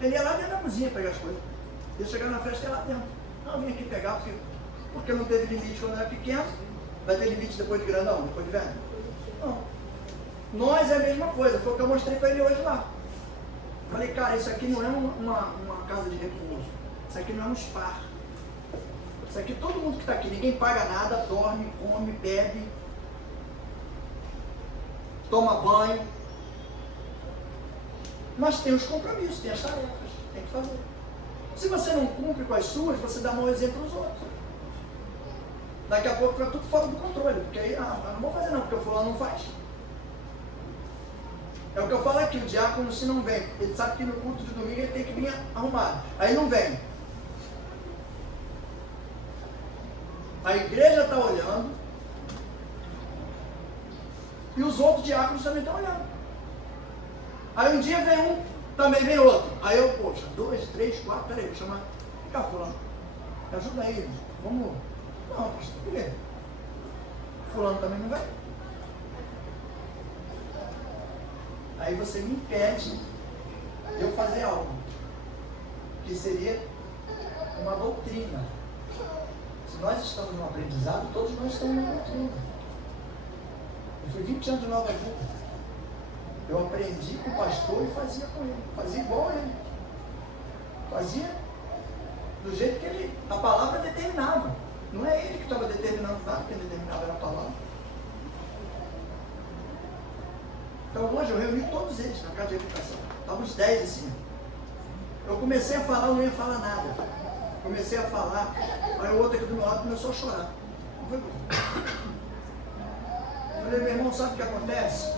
Ele ia lá dentro da cozinha pegar as coisas. Ele chegar na festa e ia lá dentro. Não, eu vim aqui pegar porque não teve limite quando era pequeno. Vai ter limite depois de grandão, depois de velho? Não. Nós é a mesma coisa, foi o que eu mostrei para ele hoje lá. Falei, cara, isso aqui não é uma casa de repouso. Isso aqui não é um spa. Isso aqui, todo mundo que está aqui, ninguém paga nada, dorme, come, bebe, toma banho. Mas tem os compromissos, tem as tarefas, tem que fazer. Se você não cumpre com as suas, você dá mau exemplo aos outros. Daqui a pouco fica tudo fora do controle, porque aí, eu não vou fazer não, porque o fulano não faz. É o que eu falo aqui, o diácono se não vem, ele sabe que no culto de domingo ele tem que vir arrumado, aí não vem. A igreja está olhando e os outros diáconos também estão olhando. Aí um dia vem um, também vem outro. Aí eu, poxa, 2, 3, 4, peraí, vou chamar. Vem cá, fulano, me ajuda aí, vamos. Não, pastor, por quê? Fulano também não vai. Aí você me impede de eu fazer algo que seria uma doutrina. Se nós estamos no aprendizado, todos nós estamos na doutrina. Eu fui 20 anos de Nova Juba. Eu aprendi com o pastor e fazia com ele. Fazia igual a ele. Fazia do jeito que ele, a palavra determinava. Não é ele que estava determinando nada, quem determinava era a palavra. Então hoje eu reuni todos eles na casa de educação. Estavam os 10 assim. Eu comecei a falar, eu não ia falar nada. Comecei a falar, aí o outro aqui do meu lado começou a chorar. Não foi bom. Eu falei, meu irmão, sabe o que acontece?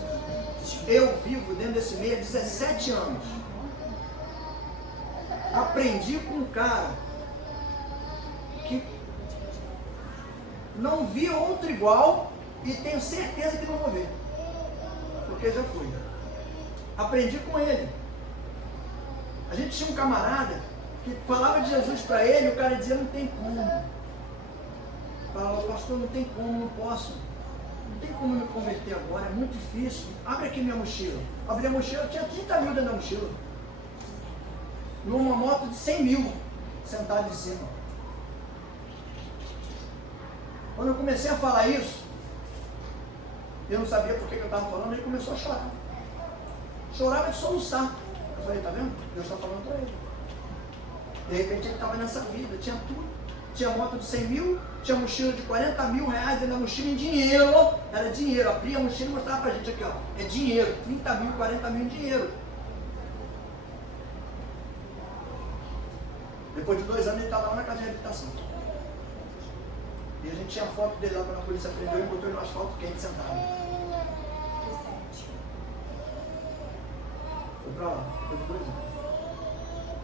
Eu vivo dentro desse meio há 17 anos. Aprendi com um cara que não vi outro igual e tenho certeza que não vou ver. Porque já fui. Aprendi com ele. A gente tinha um camarada que falava de Jesus para ele, o cara dizia, não tem como. Falava, pastor, não tem como, não posso. Não tem como me converter agora, é muito difícil. Abre aqui minha mochila. Abri a mochila, tinha 30 mil dentro da mochila. Numa moto de 100 mil, sentado em cima. Quando eu comecei a falar isso, eu não sabia por que eu estava falando, ele começou a chorar. Chorava de soluçar. Eu falei, tá vendo? Deus está falando para ele. De repente ele estava nessa vida, tinha tudo. Tinha moto de 100 mil, tinha mochila de 40 mil reais dentro da mochila em dinheiro. Era dinheiro. Abria a mochila e mostrava pra gente aqui, ó. É dinheiro. 30 mil, 40 mil em dinheiro. Depois de 2 anos ele estava lá na casa de reabilitação. E a gente tinha foto dele lá quando a polícia prendeu e botou ele no asfalto quente sentado. Foi pra lá, foi de 2 anos.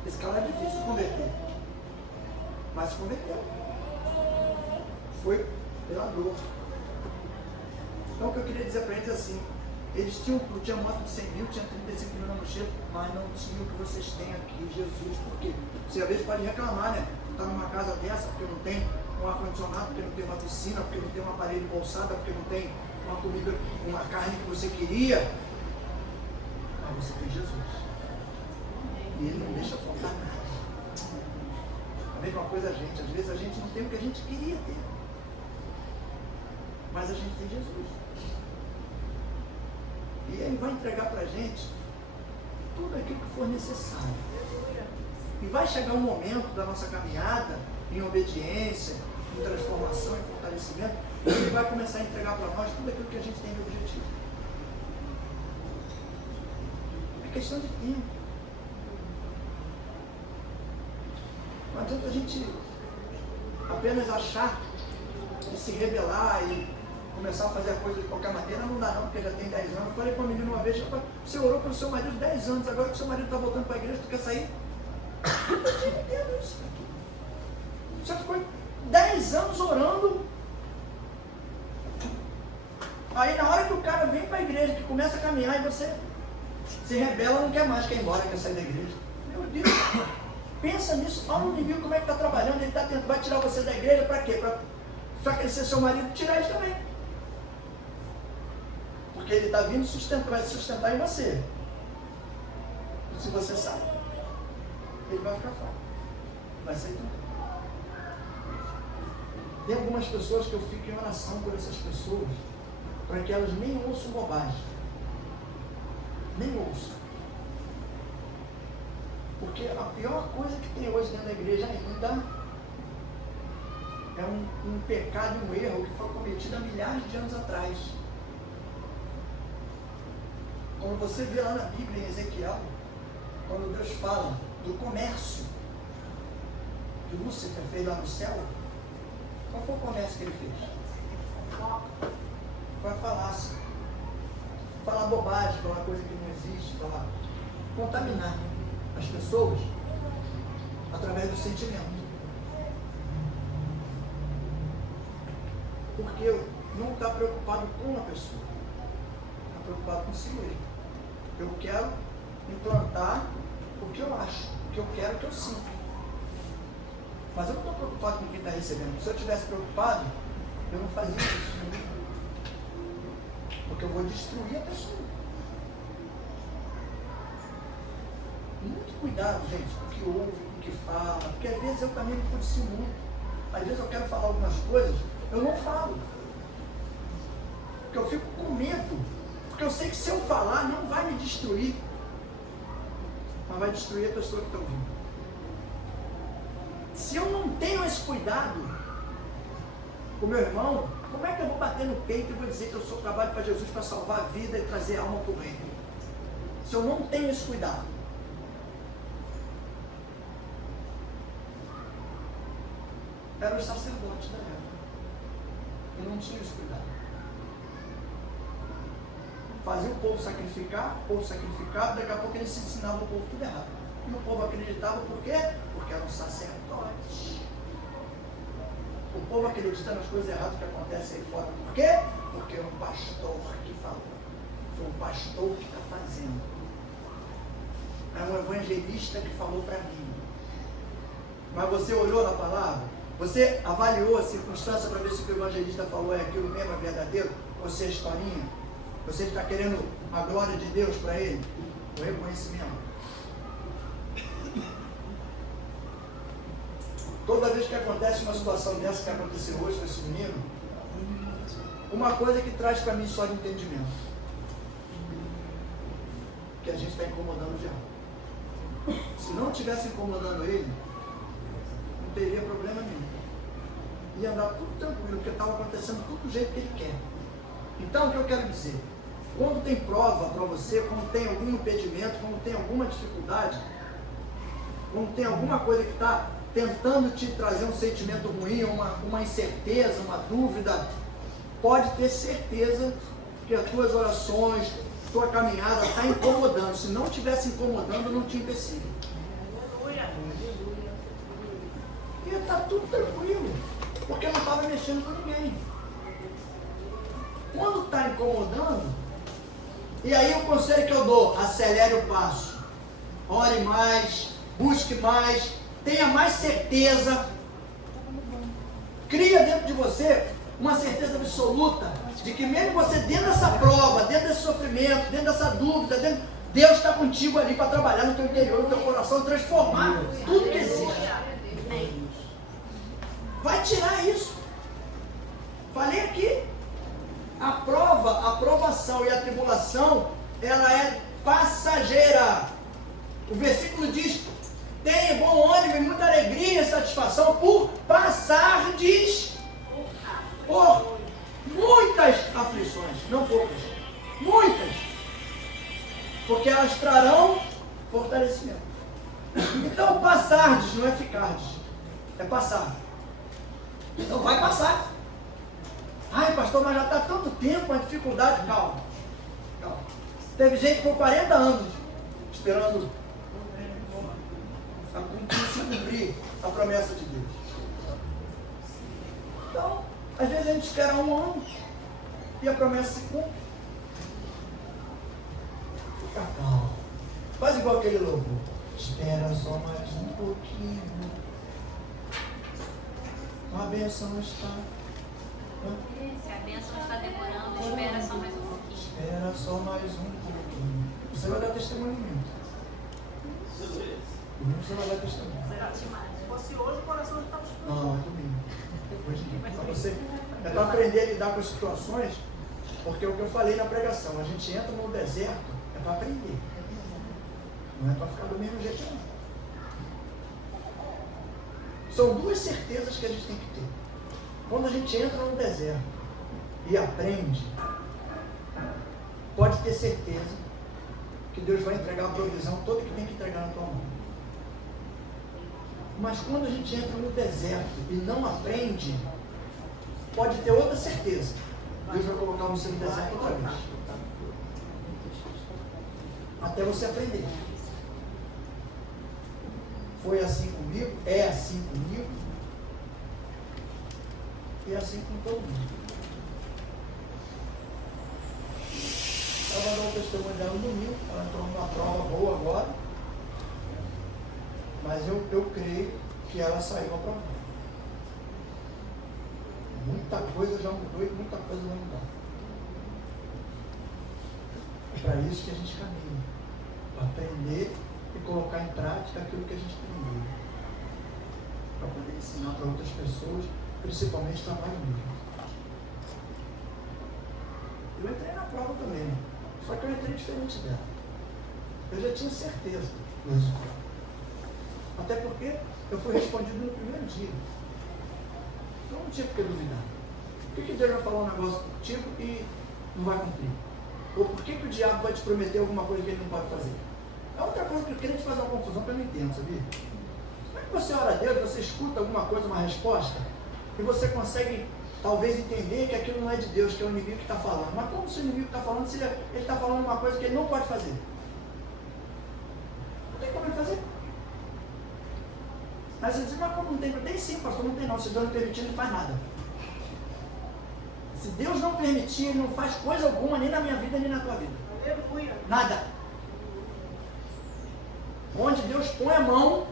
Esse cara é difícil de converter. Mas se converteu. Foi pela dor. Então o que eu queria dizer para eles é assim, eles tinham moto de 100 mil, tinha 35 mil na mochila, mas não tinha o que vocês têm aqui, Jesus. Por quê? Você às vezes pode reclamar, né? Está numa casa dessa porque não tem um ar-condicionado, porque não tem uma piscina, porque não tem um aparelho de bolsada, porque não tem uma comida, uma carne que você queria. Mas você tem Jesus. E Ele não deixa faltar nada. A mesma coisa gente, às vezes a gente não tem o que a gente queria ter. Mas a gente tem Jesus. E Ele vai entregar para a gente tudo aquilo que for necessário. E vai chegar um momento da nossa caminhada em obediência, em transformação, em fortalecimento, e Ele vai começar a entregar para nós tudo aquilo que a gente tem de objetivo. É questão de tempo. Não adianta a gente apenas achar e se rebelar e começar a fazer a coisa de qualquer maneira. Não dá não, porque já tem 10 anos. Eu falei para a menina uma vez, você orou pelo seu marido 10 anos, agora que o seu marido está voltando para a igreja, tu quer sair? Eu não entendo isso. Você ficou 10 anos orando. Aí na hora que o cara vem para a igreja, que começa a caminhar, e você se rebela, não quer mais, quer ir embora, quer sair da igreja. Meu Deus! Pensa nisso, olha o inimigo como é que está trabalhando, ele está tentando, vai tirar você da igreja para quê? Para crescer seu marido, tirar ele também. Porque ele está vindo sustentar, vai sustentar em você. Se você sabe. ele vai ficar fraco. Vai sair tudo. Tem algumas pessoas que eu fico em oração por essas pessoas, para que elas nem ouçam bobagem. Nem ouçam. Porque a pior coisa que tem hoje dentro da igreja ainda é um pecado e um erro que foi cometido há milhares de anos atrás. Quando você vê lá na Bíblia, em Ezequiel, quando Deus fala do comércio que Lúcifer fez lá no céu, qual foi o comércio que ele fez? Foi a falácia. Falar bobagem, falar coisa que não existe, falar, contaminar as pessoas através do sentimento. Porque não está preocupado com a pessoa, está preocupado consigo mesmo. Eu quero implantar o que eu acho, o que eu quero, o que eu sinto. Mas eu não estou preocupado com quem está recebendo. Se eu estivesse preocupado, eu não fazia isso. Porque eu vou destruir a pessoa. Muito cuidado, gente, com o que ouve, com o que fala. Porque às vezes eu também me policio muito. Às vezes eu quero falar algumas coisas, eu não falo. Porque eu fico com medo. Porque eu sei que se eu falar, não vai me destruir. Mas vai destruir a pessoa que está ouvindo. Se eu não tenho esse cuidado com o meu irmão, como é que eu vou bater no peito e vou dizer que eu sou trabalho para Jesus para salvar a vida e trazer a alma para o reino? Se eu não tenho esse cuidado. Eram os sacerdotes da época. E não tinham esse cuidado. Fazia o povo sacrificado, daqui a pouco eles se ensinavam o povo tudo errado. E o povo acreditava por quê? Porque eram sacerdotes. O povo acredita nas coisas erradas que acontecem aí fora. Por quê? Porque é um pastor que falou. Foi um pastor que está fazendo. É um evangelista que falou para mim. Mas você olhou na palavra? Você avaliou a circunstância para ver se o que o evangelista falou é aquilo mesmo, é verdadeiro? Ou se é historinha? Você está querendo a glória de Deus para ele? O reconhecimento. Toda vez que acontece uma situação dessa que aconteceu hoje com esse menino, uma coisa que traz para mim só de entendimento, que a gente está incomodando o diabo. Se não estivesse incomodando ele, não teria problema nenhum. Ia andar tudo tranquilo, porque estava acontecendo tudo do jeito que ele quer. Então, o que eu quero dizer? Quando tem prova para você, quando tem algum impedimento, quando tem alguma dificuldade, quando tem alguma coisa que está tentando te trazer um sentimento ruim, uma incerteza, uma dúvida, pode ter certeza que as tuas orações, tua caminhada está incomodando. Se não estivesse incomodando, não tinha empecilho. E está tudo tranquilo, porque não estava mexendo com ninguém. Quando está incomodando, e aí o conselho que eu dou, acelere o passo, ore mais, busque mais, tenha mais certeza, cria dentro de você uma certeza absoluta de que mesmo você dentro dessa prova, dentro desse sofrimento, dentro dessa dúvida, Deus está contigo ali para trabalhar no teu interior, no teu coração, transformar tudo que existe. Vai tirar isso. Falei aqui, a prova, a provação e a tribulação, ela é passageira. O versículo diz: tenha bom ânimo e muita alegria e satisfação por passardes por muitas aflições, não poucas, muitas, porque elas trarão fortalecimento. Então passardes não é ficardes, é passar. Então vai passar. Ai, pastor, mas já está tanto tempo a dificuldade. Calma, calma. Teve gente com 40 anos esperando se cumprir a promessa de Deus. Então, às vezes a gente espera um ano e a promessa se cumpre. Fica calmo. Faz igual aquele louvor. Espera só mais um pouquinho. A bênção está. Se a bênção está demorando, espera só mais um pouquinho. Espera só mais um pouquinho. Você vai dar testemunho mesmo. Domingo você não vai testemunhar. Se fosse hoje, o coração já estava explodindo. Não, é domingo. Hoje não. É para aprender a lidar com as situações, porque é o que eu falei na pregação. A gente entra no deserto, é para aprender. Não é para ficar do mesmo jeito, não. São duas certezas que a gente tem que ter. Quando a gente entra no deserto e aprende, pode ter certeza que Deus vai entregar a provisão toda que tem que entregar na tua mão. Mas quando a gente entra no deserto e não aprende, pode ter outra certeza. Deus vai colocar você no deserto outra vez. Até você aprender. Foi assim comigo, é assim comigo, e é assim com todo mundo. Estava dando o testemunho dela no domingo, ela entrou numa prova boa agora, mas eu creio que ela saiu aprovada. Muita coisa já mudou e muita coisa vai mudar. É para isso que a gente caminha, para aprender e colocar em prática aquilo que a gente aprendeu, para poder ensinar para outras pessoas, principalmente trabalho mesmo. Eu entrei na prova também, só que eu entrei diferente dela. Eu já tinha certeza do resultado. Até porque eu fui respondido no primeiro dia. Então não tinha por que duvidar. Por que Deus vai falar um negócio contigo e não vai cumprir? Ou por que o diabo vai te prometer alguma coisa que ele não pode fazer? É outra coisa que eu queria te fazer uma confusão que eu não entendo, sabia? Como é que você ora a Deus, você escuta alguma coisa, uma resposta, e você consegue talvez entender que aquilo não é de Deus, que é o inimigo que está falando. Mas como se o inimigo está falando, se ele está falando uma coisa que ele não pode fazer? Não tem como ele fazer. Mas você diz, mas como não tem? Tem sim, pastor, não tem não. Se Deus não permitir, ele não faz nada. Se Deus não permitir, ele não faz coisa alguma, nem na minha vida, nem na tua vida. Aleluia. Nada. Onde Deus põe a mão,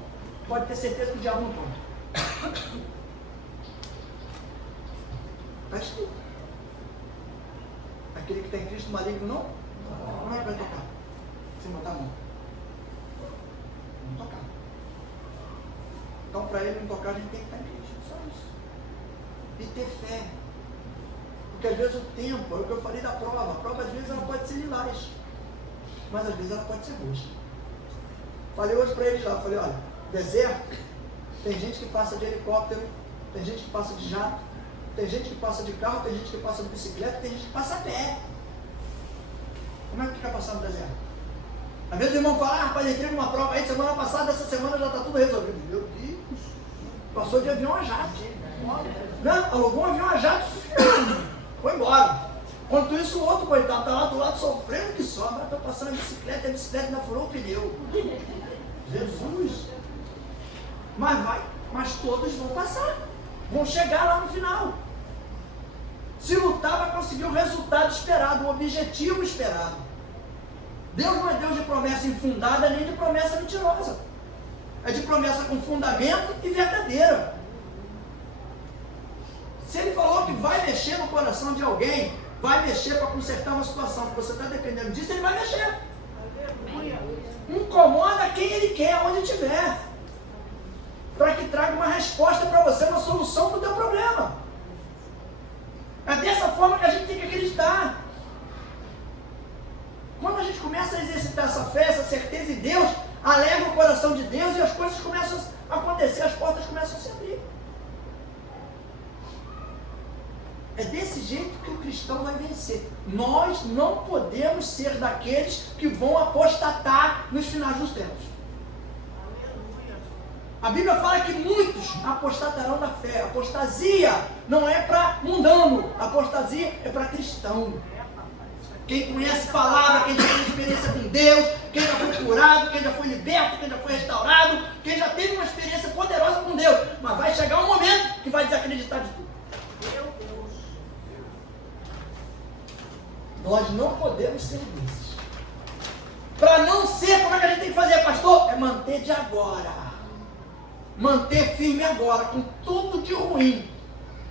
pode ter certeza que o diabo não põe. Está escrito. Aquele que tem Cristo maligno não? Como é que vai tocar? Sem botar a mão. Não tocar. Então, para ele não tocar, a gente tem que estar em Cristo. Só isso. E ter fé. Porque às vezes o tempo, é o que eu falei da prova. A prova às vezes ela pode ser lilás. Mas às vezes ela pode ser roxa. Falei hoje para eles lá, falei, olha, deserto, tem gente que passa de helicóptero, tem gente que passa de jato, tem gente que passa de carro, tem gente que passa de bicicleta, tem gente que passa a pé. Como é que fica passando no deserto? Às vezes o irmão fala, rapaz, entrei numa prova aí, semana passada, essa semana já está tudo resolvido. Meu Deus, passou de avião a jato. Não, alugou um avião a jato, foi embora. Enquanto isso, o outro coitado está lá do lado sofrendo que só, agora está passando a bicicleta ainda furou o pneu. Jesus! Mas todos vão passar, vão chegar lá no final. Se lutar, vai conseguir o resultado esperado, o objetivo esperado. Deus não é Deus de promessa infundada nem de promessa mentirosa. É de promessa com fundamento e verdadeira. Se Ele falou que vai mexer no coração de alguém, vai mexer para consertar uma situação que você está dependendo disso, Ele vai mexer. Incomoda quem Ele quer, onde estiver, para que traga uma resposta para você, uma solução para o teu problema. É dessa forma que a gente tem que acreditar. Quando a gente começa a exercitar essa fé, essa certeza em Deus, alegra o coração de Deus e as coisas começam a acontecer, as portas começam a se abrir. É desse jeito que o cristão vai vencer. Nós não podemos ser daqueles que vão apostatar nos finais dos tempos. A Bíblia fala que muitos apostatarão da fé. Apostasia não é para mundano, apostasia é para cristão. Quem conhece palavra, quem já tem experiência com Deus, quem já foi curado, quem já foi liberto, quem já foi restaurado, quem já teve uma experiência poderosa com Deus. Mas vai chegar um momento que vai desacreditar de tudo. Nós não podemos ser desses. Para não ser, como é que a gente tem que fazer, pastor? É manter de agora. Manter firme agora, com tudo de ruim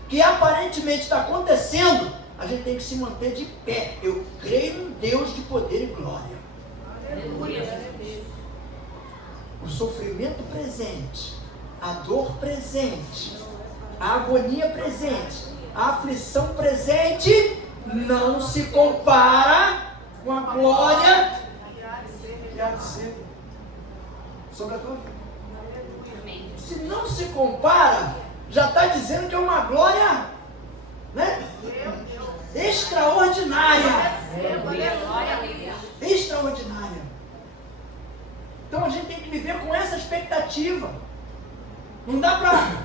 que aparentemente está acontecendo, a gente tem que se manter de pé. Eu creio em Deus de poder e glória. Aleluia. o sofrimento presente, a dor presente, a agonia presente, a aflição presente não se compara com a glória que há de ser sobre a tua vida. Amém. Se não se compara, já está dizendo que é uma glória, né? Extraordinária. Glória a Deus. Extraordinária. Então a gente tem que viver com essa expectativa. Não dá para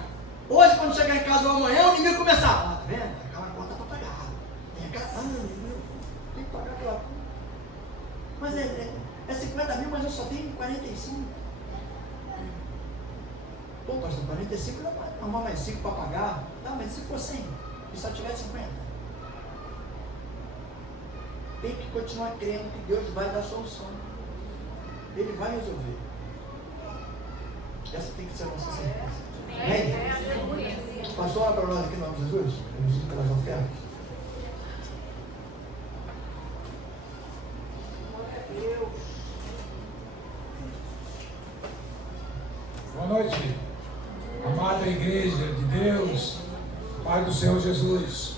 hoje, quando chegar em casa ou amanhã, o inimigo começar. Tá vendo? Aquela conta para pagar. Tem aquela. Tem que pagar aquela conta. Mas é 50 mil, mas eu só tenho 45. Pô, pastor, 45 não vai arrumar mais 5 para pagar. Tá, mas se for 100 e só tiver 50? Tem que continuar crendo que Deus vai dar solução. Ele vai resolver. Essa tem que ser a nossa certeza. Amém? Pastor, olha para nós aqui em nome de Jesus. Vamos ir pelas ofertas. Boa noite, amada igreja de Deus, Pai do Senhor Jesus.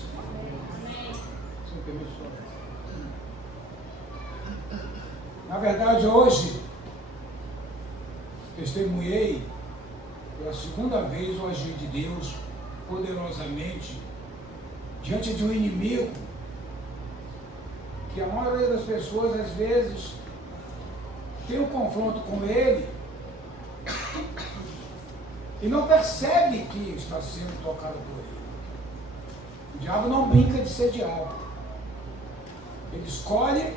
Na verdade, hoje, testemunhei pela segunda vez o agir de Deus poderosamente diante de um inimigo que a maioria das pessoas, às vezes, tem um confronto com ele e não percebe que está sendo tocado por ele. O diabo não brinca de ser diabo. Ele escolhe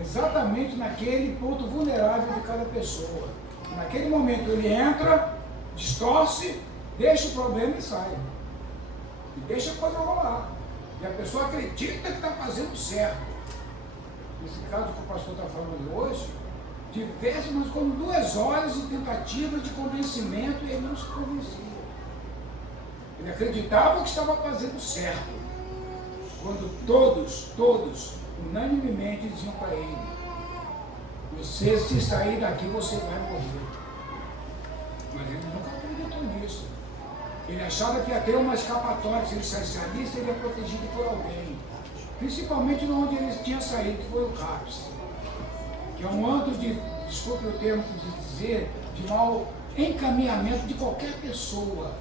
exatamente naquele ponto vulnerável de cada pessoa. Naquele momento ele entra, distorce, deixa o problema e sai. E deixa a coisa rolar. E a pessoa acredita que está fazendo certo. Nesse caso que o pastor está falando hoje, diversas, mas como 2 horas de tentativas de convencimento e ele não se convencia. Ele acreditava que estava fazendo certo. Quando todos, unanimemente diziam para ele: você, se sair daqui, você vai morrer. Mas ele nunca acreditou nisso. Ele achava que ia ter uma escapatória, se ele saísse ali, seria protegido por alguém. Principalmente de onde ele tinha saído, que foi o CAPS. Que é um antro de, desculpe o termo de dizer, de mau encaminhamento de qualquer pessoa,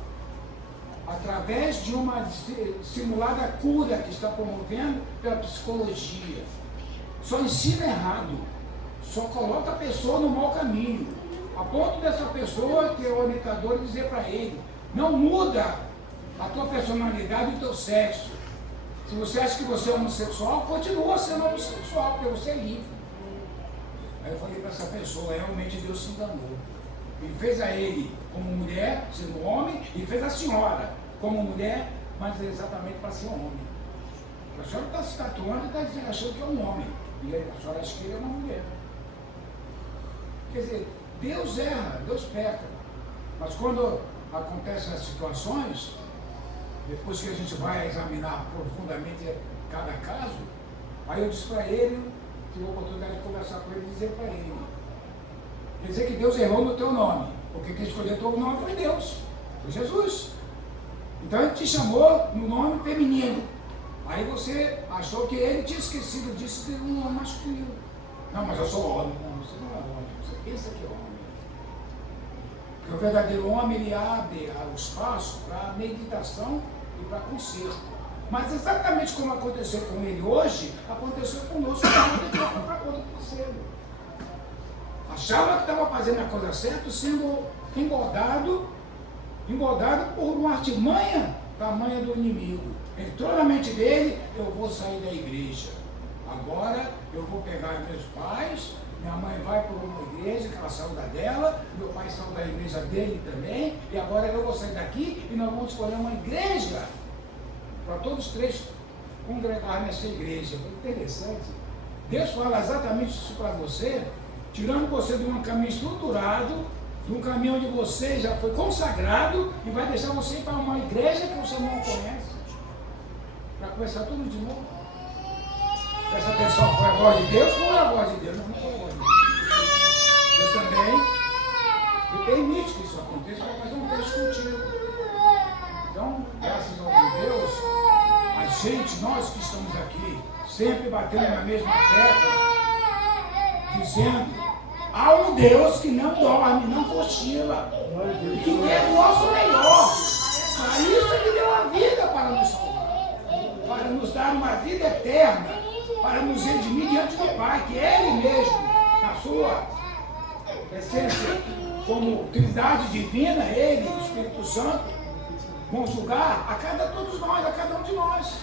através de uma simulada cura que está promovendo pela psicologia. Só ensina errado, só coloca a pessoa no mau caminho, a ponto dessa pessoa ter o orientador e dizer para ele: não muda a tua personalidade e o teu sexo. Se você acha que você é homossexual, continua sendo homossexual, porque você é livre. Aí eu falei para essa pessoa: realmente Deus se enganou. Ele fez a ele como mulher, sendo homem, e fez a senhora como mulher, mas exatamente para ser um homem. A senhora está se tatuando e está achando que é um homem, e a senhora acha que ele é uma mulher. Quer dizer, Deus erra, Deus peca, mas quando acontecem as situações, depois que a gente vai examinar profundamente cada caso, aí eu disse para ele, tive a oportunidade de conversar com ele e dizer para ele: quer dizer que Deus errou no teu nome, porque quem escolheu o teu nome foi Deus, foi Jesus. Então ele te chamou no nome feminino. Aí você achou que ele tinha esquecido disso, que um nome masculino. Não, mas eu sou homem. Não, você não é homem, você pensa que é homem. Porque o verdadeiro homem, ele abre o espaço para meditação e para conserto. Mas exatamente como aconteceu com ele hoje, aconteceu conosco quando ele foi para conta do parceiro. Achava que estava fazendo a coisa certa, sendo engordado por uma artimanha tamanha do inimigo. Entrou na mente dele: eu vou sair da igreja. Agora eu vou pegar meus pais, minha mãe vai para uma igreja, que ela saiu da dela, meu pai saiu da igreja dele também, e agora eu vou sair daqui e nós vamos escolher uma igreja para todos 3 congregar nessa igreja. Foi interessante. Deus fala exatamente isso para você, tirando você de um caminho estruturado, de um caminho onde você já foi consagrado, e vai deixar você ir para uma igreja que você não conhece, para começar tudo de novo. Presta atenção, foi a voz de Deus ou a voz de Deus? Não foi a voz de Deus. Deus também permite que isso aconteça para fazer um teste contigo. Então, graças ao Deus, a gente, nós que estamos aqui, sempre batendo na mesma tecla, dizendo, há um Deus que não dorme, não cochila, e que quer o nosso melhor. Para isso Ele deu a vida para nos salvar, para nos dar uma vida eterna, para nos redimir diante do Pai, que é Ele mesmo, na sua essência, como Trindade divina, Ele, o Espírito Santo, vão julgar a todos nós, a cada um de nós.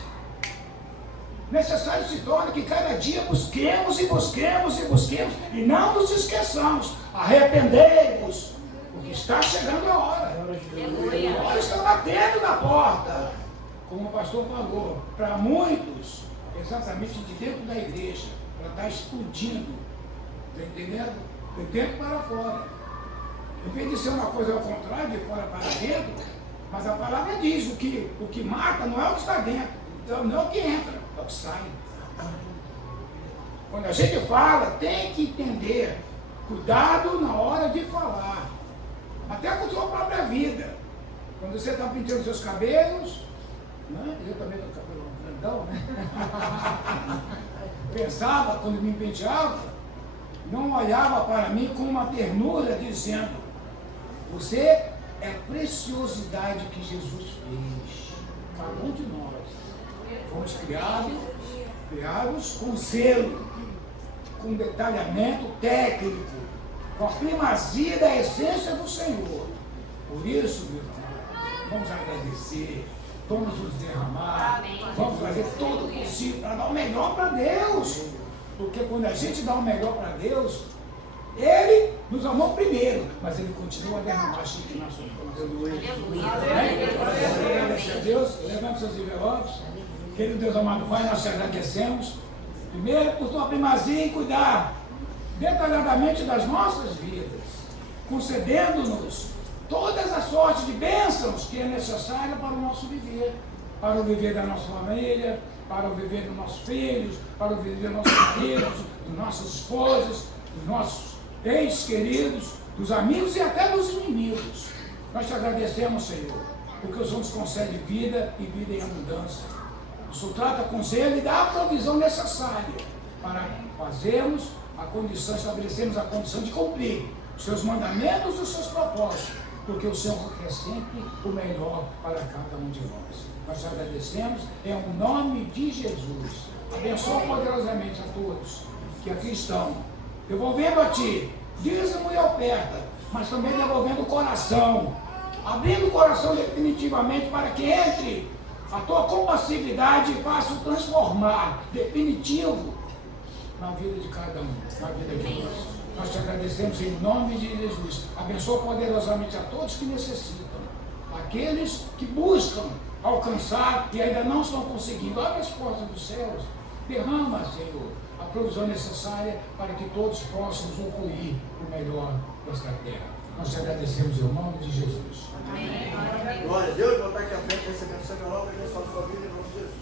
Necessário se torna que cada dia busquemos e busquemos e busquemos e não nos esqueçamos. Arrependei-vos, porque está chegando a hora. A hora está batendo na porta. Como o pastor falou, para muitos, exatamente de dentro da igreja, para estar explodindo. Está entendendo? De dentro para fora. Em vez de ser uma coisa ao contrário, de fora para dentro, mas a palavra diz, o que mata não é o que está dentro, não é o que entra, é o que sai. Quando a gente fala, tem que entender, cuidado na hora de falar, até com a sua própria vida. Quando você está pintando seus cabelos, né? Eu também estou com cabelo grandão, né? Pensava, quando me penteava, não olhava para mim com uma ternura, dizendo, você é a preciosidade que Jesus fez. Cada um de nós fomos criados com zelo, com detalhamento técnico, com a primazia da essência do Senhor. Por isso, meu irmão, vamos agradecer, vamos nos derramar, vamos fazer todo o possível para dar o melhor para Deus. Porque quando a gente dá o melhor para Deus, Ele nos amou primeiro, mas Ele continua a derramar chique na sua vida. Agradecer a Deus, levante seus envelopes. Querido Deus amado Pai, nós te agradecemos. Primeiro, por tua primazia em cuidar detalhadamente das nossas vidas, concedendo-nos todas as sortes de bênçãos que é necessária para o nosso viver, para o viver da nossa família, para o viver dos nossos filhos, para o viver dos nossos maridos, dos nossas esposas, dos nossos entes queridos, dos amigos e até dos inimigos. Nós te agradecemos, Senhor, porque o Senhor nos concede vida e vida em abundância. O Senhor trata com zelo e dá a provisão necessária para fazermos a condição, estabelecermos a condição de cumprir os seus mandamentos e os seus propósitos, porque o Senhor quer sempre o melhor para cada um de nós. Nós te agradecemos em nome de Jesus. Abençoa poderosamente a todos que aqui estão, devolvendo a Ti dízimo e oferta, mas também devolvendo o coração, abrindo o coração definitivamente para que entre a Tua compassividade e faça o transformar definitivo na vida de cada um, na vida de nós. Nós te agradecemos em nome de Jesus. Abençoa poderosamente a todos que necessitam, aqueles que buscam alcançar e ainda não estão conseguindo. Abre as portas dos céus, derrama, Senhor, a provisão necessária para que todos possam usufruir o melhor desta terra. Nós te agradecemos em nome de Jesus. Amém. Glória a Deus, vou estar aqui à frente recebendo o seu envelope, abençoar a sua vida em nome de Jesus.